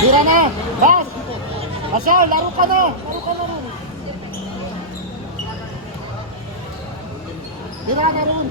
Bira na. Bas. Asal, laro ka na. Laro ka na rin. Bira na rin.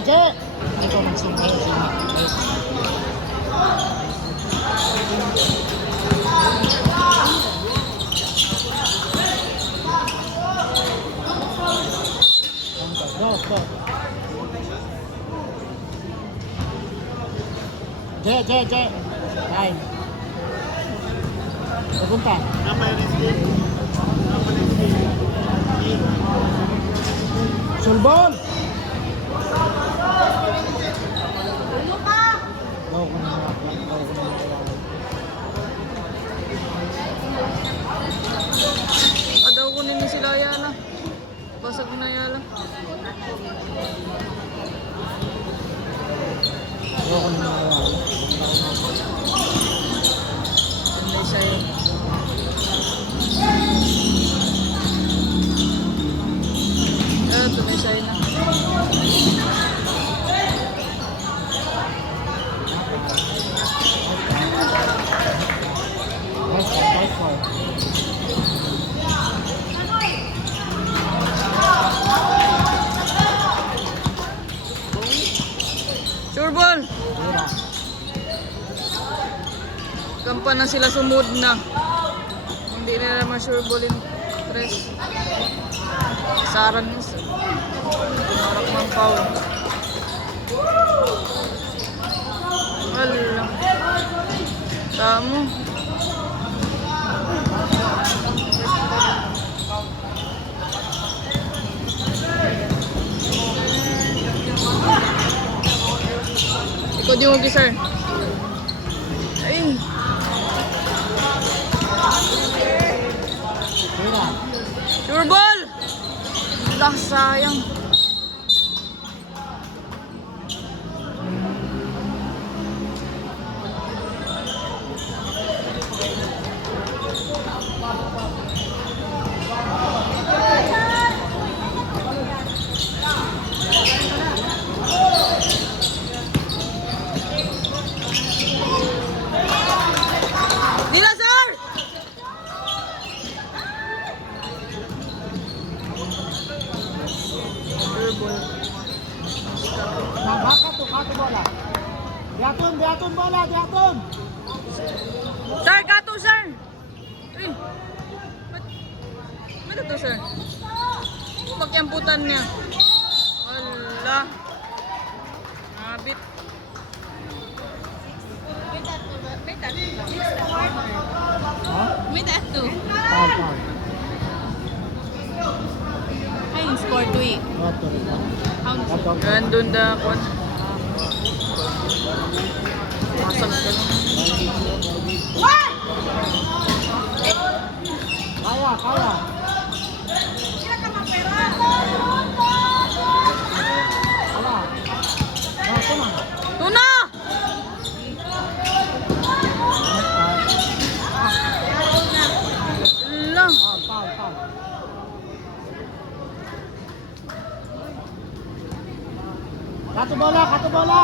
Je. Ito magsimay. Go. Je. Ay. Pupunta. Sulbon. Adaw ko nini sila Ayala. Basag na Ayala. Hindi siya yun. Tumisay na. Sure ball. Kampa na sila sumud na. Hindi na naman sure ball in tres. Saran niya. Harap ng foul. Wala. Tamo. Ikaw di mo gisar. Ay. Sure ball. Lah, sayang. Dila, sir! Kato bola. Diatun bola, diatun. Sir, kato, sir! Eh, ba't ito, sir? Pagyamputan niya. Wala. Nabit. May tato. Foul. Ay, score 2 Kato. Gandun na ako. Masag ka lang. Kaya. Tuna! Lang. Foul. Kato bola.